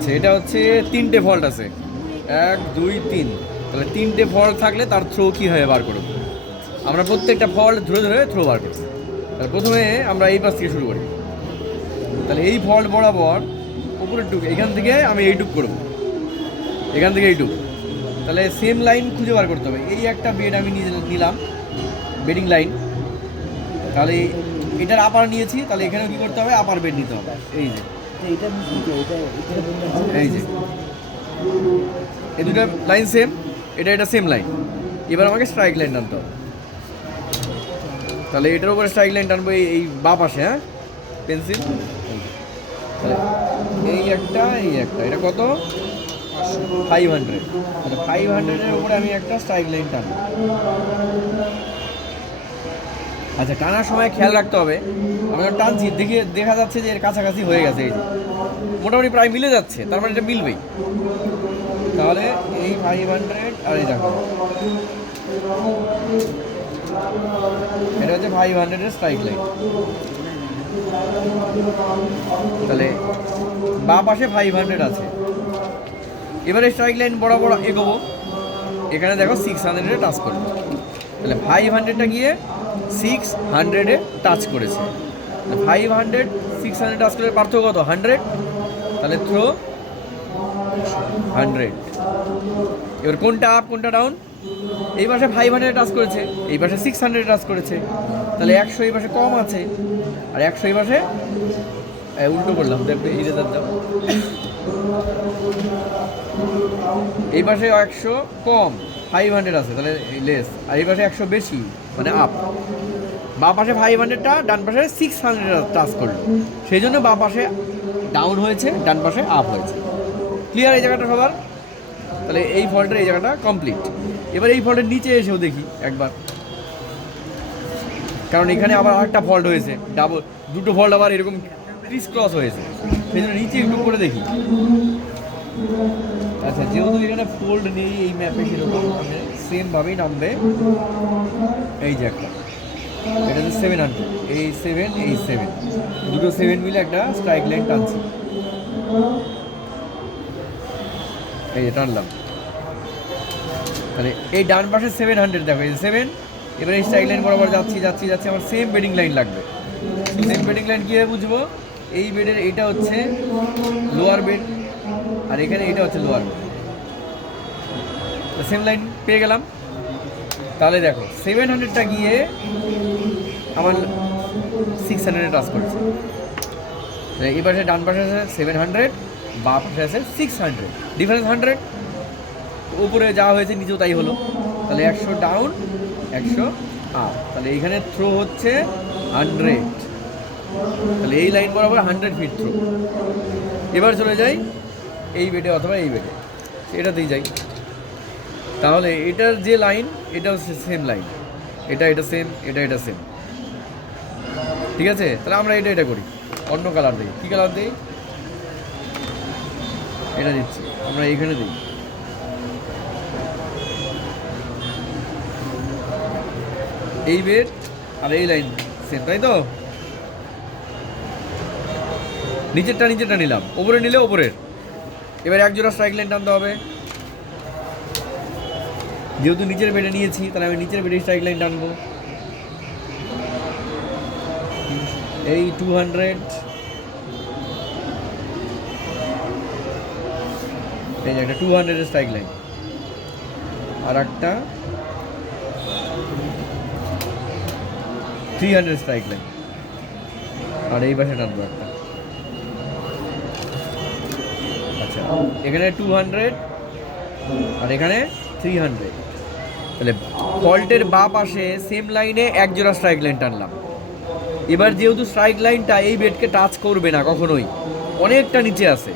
আচ্ছা, এটা হচ্ছে 3টে ফল্ট আছে, 1 2 3। তাহলে 3টে ফল্ট থাকলে তার থ্রো কী হয় বার করব। আমরা প্রত্যেকটা ফল্ট ধরে ধরে থ্রো বার করব। তাহলে প্রথমে আমরা এই পাশ থেকে শুরু করি। তাহলে এই ফল্ট বরাবর উপরের টুক, এখান থেকে আমি এইটুক করব, এখান থেকে এইটুক। তাহলে সেম লাইন খুঁজে বার করতে হবে। এই একটা বেড আমি নিলাম, বেডিং লাইন। তাহলে এটার আপার নিয়েছি, তাহলে এখানেও কী করতে হবে, আপার বেড নিতে হবে। এই যে এই যে এই দুটো লাইন সেম, এটা সেম লাইন। এবার আমাকে স্ট্রাইক লাইন টানতে হবে। তাহলে এটার উপরে স্ট্রাইক লাইন টানবো এই বাঁ পাশে। হ্যাঁ, পেন্সিল। এই একটা এটা কত, 500। তাহলে 500-এর উপরে আমি একটা স্ট্রাইক লাইন টানবো। আচ্ছা, টানার সময় খেয়াল রাখতে হবে, আমি টানছি দেখা যাচ্ছে যে এর কাছাকাছি হয়ে গেছে, এই যে মোটামুটি প্রায় মিলে যাচ্ছে, তার মানে এটা মিলবেই। তাহলে এই 500 আর এই দেখো, এটা হচ্ছে 500-এর স্ট্রাইক লাইন। তাহলে বাঁ পাশে 500 আছে। এবারে স্ট্রাইক লাইন বরাবর এগোবো, এখানে দেখো 600-এ টাচ করবে। তাহলে 500টা গিয়ে 600-এ টাচ করেছে। 500 600 টাচ করে পার্থক্য কত, 100। তাহলে থ্রো 100। এবার কোনটা আপ কোনটা ডাউন, এই পাশে 500 টাচ করেছে, এই পাশে 600 টাচ করেছে। তাহলে 100 এই পাশে কম আছে, আর 100 এই পাশে উল্টো করলাম, দেখবে ইরেজার দাও। এই পাশে 100 কম, 500 আছে, তাহলে লেস। আর এই পাশে 100 বেশি, মানে আপ। বাঁ পাশে 500টা, ডান পাশে 600 টাচ করলো, সেই জন্য বাঁ পাশে ডাউন হয়েছে, ডান পাশে আপ হয়েছে। ক্লিয়ার এই জায়গাটা সবার? তাহলে এই ফল্টের এই জায়গাটা কমপ্লিট। এবার এই ফল্টের নিচে এসেও দেখি একবার, কারণ এখানে আবার আরেকটা ফল্ট হয়েছে, দুটো ফল্ট আবার এরকম ক্রিস ক্রস হয়েছে, সেই জন্য নিচে একটু করে দেখি। আচ্ছা, যেহেতু এখানে ফোল্ড নেই এই ম্যাপে, সেরকম সেমভাবেই নামবে। এই যে একটা, এটা হচ্ছে 700, এই 7 এই 7, দুটো 7 মিলে একটা স্ট্রাইক লাইন টানছি। এই যে টানলাম। তাহলে এই ডান পাশে 700 দেখো, এই 7। এবার এই স্ট্রাইক লাইন বরাবর যাচ্ছি যাচ্ছি যাচ্ছি, আমার সেম বেডিং লাইন লাগবে। সেম বেডিং লাইন কীভাবে বুঝবো, এই বেডের এইটা হচ্ছে লোয়ার বেড, আর এখানে এটা হচ্ছে লোয়ার বেড। সেম লাইন পেয়ে গেলাম। তাহলে দেখো 700টা গিয়ে আমার 600-এ টাচ করেছে। এই পাশে ডান পাশে আছে 700, বাঁ পাশে আছে 600, ডিফারেন্স 100। উপরে যা হয়েছে নিচেও তাই হলো। তাহলে 100 ডাউন 100 আপ। তাহলে এইখানে থ্রো হচ্ছে 100। তাহলে এই লাইন বরাবর 100 ফিট থ্রো। এবার চলে যাই এই বেডে অথবা এই বেডে, এটাতেই যাই। তাহলে এটার যে লাইন, এটা হচ্ছে সেম লাইন, এটা সেম, এটা সেম। ঠিক আছে, তাহলে আমরা এটা করি, অন্য কালার দিই। কী কালার দিই, এটা দিচ্ছি আমরা, এইখানে দিই। এই বেড আর এই লাইন সেম, তাই তো? নিচেরটা নিলাম, ওপরে নিলে ওপরের। এবার এক জোড়া স্ট্রাইক লাইন টানতে হবে। যেহেতু নিচের বেডে নিয়েছি, তাহলে আমি নিচের বেডে স্ট্রাইক লাইন টানবো। এই 200, এই যে একটা 200-এর স্ট্রাইক লাইন, আর একটা 300 স্ট্রাইক লাইন, আর এই পাশে টানবো একটা। আচ্ছা, এখানে 200 আর এখানে 300। তাহলে ফল্টের বাঁ পাশে সেম লাইনে এক জোড়া স্ট্রাইক লাইন টানলাম। এবার যেহেতু স্ট্রাইক লাইনটা এই বেডকে টাচ করবে না কখনোই, অনেকটা নিচে আছে,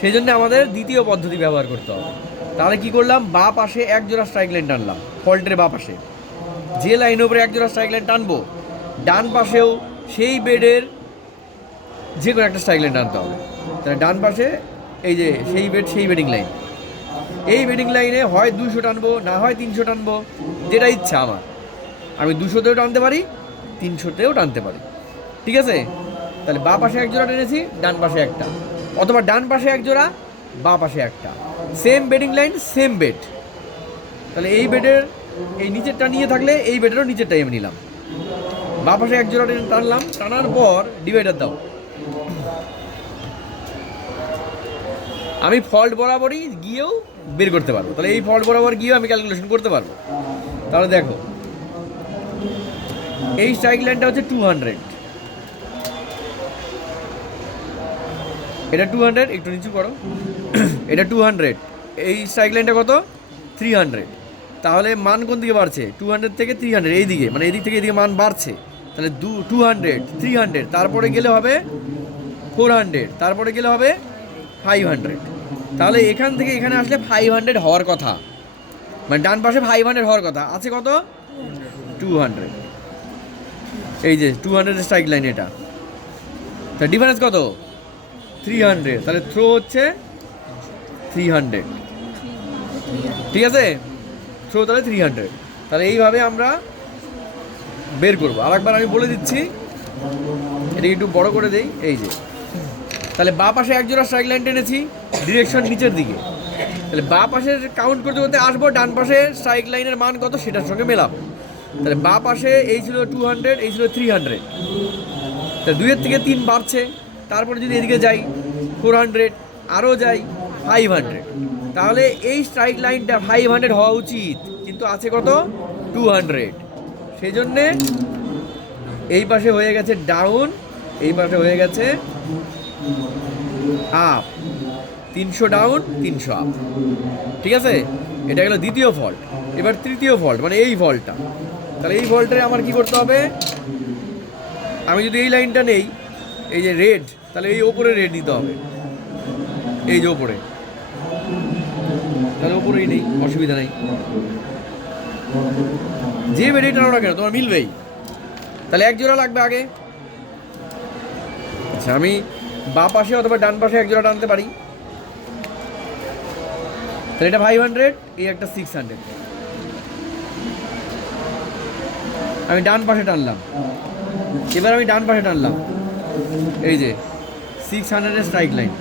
সেই জন্য আমাদের দ্বিতীয় পদ্ধতি ব্যবহার করতে হবে। তাহলে কি করলাম, বাঁ পাশে এক জোড়া স্ট্রাইক লাইন টানলাম, ফল্টের বাঁ পাশে। যে লাইনের উপরে এক জোড়া স্ট্রাইক লাইন টানবো, ডান পাশেও সেই বেডের যে কোনো একটা স্ট্রাইক লাইন টানতে হবে। তাহলে ডান পাশে এই যে সেই বেড, সেই বেডিং লাইন, এই বেডিং লাইনে হয় 200 টানবো, না হয় 300 টানবো, যেটা ইচ্ছা আমার। আমি 200-তেও টানতে পারি, 300-তেও টানতে পারি। ঠিক আছে, তাহলে বাঁ পাশে এক জোড়া টেনেছি, ডান পাশে একটা। অথবা ডান পাশে এক জোড়া, বাঁ পাশে একটা, same bedding line, same bed. তাহলে এই বেডের এই নিচেরটা নিয়ে থাকলে এই বেডেরও নিচেরটাই আমি নিলাম। বাঁ পাশে এক জোড়া টানলাম, টানার পর ডিভাইডার দাও। আমি ফল্ট বরাবরই গিয়েও বের করতে পারবো। তাহলে এই ফল্ট বরাবর গিয়েও আমি ক্যালকুলেশন করতে পারবো। তাহলে দেখো, এই স্ট্রাইক লাইনটা হচ্ছে 200, এটা 200, একটু নিচু করো, এটা 200, এই স্ট্রাইক লাইনটা কত 300। তাহলে মান কোন দিকে বাড়ছে? 200 থেকে 300, এই দিকে, মানে এদিক থেকে এদিকে মান বাড়ছে। তাহলে 200, 300, তারপরে গেলে হবে 400, তারপরে গেলে হবে 500। তাহলে এখান থেকে এখানে আসলে 500 হওয়ার কথা, মানে ডান পাশে 500 হওয়ার কথা। আছে কত? 200। এই যে 200 স্ট্রাইক লাইন এটা। তা ডিফারেন্স কত? 300। তাহলে থ্রো হচ্ছে 300, ঠিক আছে? থ্রো তাহলে 300। তাহলে এইভাবে আমরা বের করবো। আরেকবার আমি বলে দিচ্ছি, এটা একটু বড় করে দেই। এই যে, তাহলে বাঁ পাশে এক জোড়া স্ট্রাইক লাইন টেনেছি, ডিরেকশন নিচের দিকে। তাহলে বাঁ পাশের কাউন্ট করতে করতে আসবো ডান পাশে স্ট্রাইক লাইনের মান কত সেটার সঙ্গে মেলাবো। তাহলে বাঁ পাশে এই ছিল 200, এই ছিল 300। তাহলে 2-এর থেকে 3 বাড়ছে। তারপরে যদি এদিকে যাই 400, আরও যাই 500। তাহলে এই স্ট্রাইক লাইনটা 500 হওয়া উচিত, কিন্তু আছে কত? 200। সেই জন্যে এই পাশে হয়ে গেছে ডাউন, এই পাশে হয়ে গেছে আপ। 300 ডাউন, 300 আপ, ঠিক আছে? এটা গেল দ্বিতীয় ফল্ট। এবার তৃতীয় ফল্ট, মানে এই ফল্টটা। তাহলে এই ফল্টে আমার কি করতে হবে? আমি যদি এই লাইনটা নেই, এই যে রেড, তাহলে এই ওপরে রেড নিতে হবে, এই যে ওপরে। তাহলে ওপরেই নেই, অসুবিধা নেই, যে বেডেই টানো না কেন তোমার মিলবেই। তাহলে এক জোড়া লাগবে আগে। আচ্ছা, আমি বাঁ পাশে অথবা ডান পাশে এক জোড়া টানতে পারি। তাহলে এটা 500, এই একটা 600। আমি ডান পাশে টানলাম, এবার আমি ডান পাশে টানলাম, এই যে 600 স্ট্রাইক লাইন,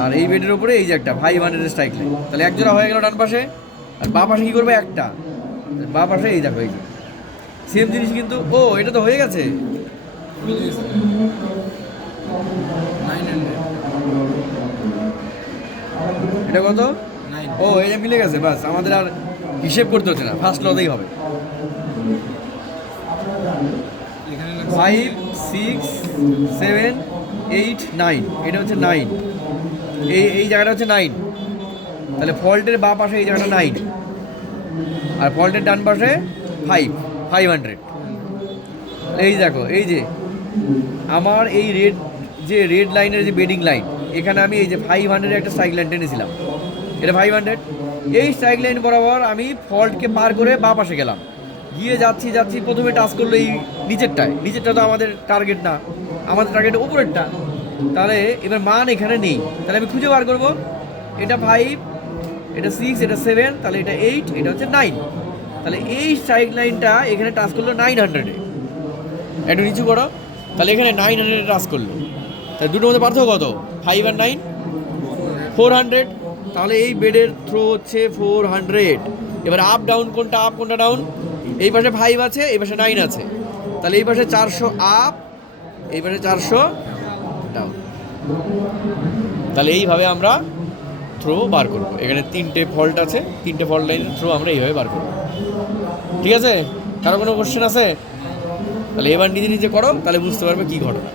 আর এই বেডের উপরে এই যে একটা 500 স্ট্রাইক লাইন। তাহলে এক জোড়া হয়ে গেল ডান পাশে। আর বাঁ পাশে কী করবে? একটা। বাঁ পাশে এই দেখো, এই যে সেম জিনিস কিন্তু। ও, এটা তো হয়ে গেছে। এটা কত? ও, এটা মিলে গেছে, বাস। আমাদের আর হিসেব করতে হচ্ছে না, ফার্স্ট লতেই হবে। 5, 6, 7, 8, 9, এটা হচ্ছে 9। এই জায়গাটা হচ্ছে 9। তাহলে ফল্টের বাঁ পাশে এই জায়গাটা 9, আর ফল্টের ডান পাশে 500। এই দেখো, এই যে আমার এই রেড লাইনের যে বেডিং লাইন, এখানে আমি এই যে 500 একটা স্ট্রাইক লাইন টেনেছিলাম, এটা 500। এই স্ট্রাইক লাইন বরাবর আমি ফল্টকে পার করে বাঁ পাশে গেলাম, গিয়ে যাচ্ছি, প্রথমে টাচ করলো এই নিচেরটা তো আমাদের টার্গেট না, আমাদের টার্গেট উপরেরটা। তাহলে এবার মান এখানে নেই, তাহলে আমি খুঁজে বার করবো। এটা 5, এটা 6, এটা 7, তাহলে এটা 8, এটা হচ্ছে 9। তাহলে এই স্ট্রাইক লাইনটা এখানে টাচ করলো 900-এ। একটু নিচু করো, তাহলে এখানে 900-এ টাচ করলো। তাহলে দুটোর মধ্যে পার্থক্য কত? 5 আর 9, 400। তাহলে এই বেডের থ্রো হচ্ছে 400। এবার আপ ডাউন কোনটা আপ কোনটা ডাউন? এই পাশে 5 আছে, এই পাশে 9 আছে। তাহলে এই পাশে 400 আপ, এই পাশে 400 ডাউন। তাহলে এইভাবে আমরা থ্রো বার করবো। এখানে 3টে ফল্ট আছে, 3টে ফল্ট লাইনের থ্রো আমরা এইভাবে বার করবো। ঠিক আছে? কারো কোনো কোশ্চেন আছে? তাহলে এবার নিজে নিজে করো, তাহলে বুঝতে পারবে কী ঘটনা।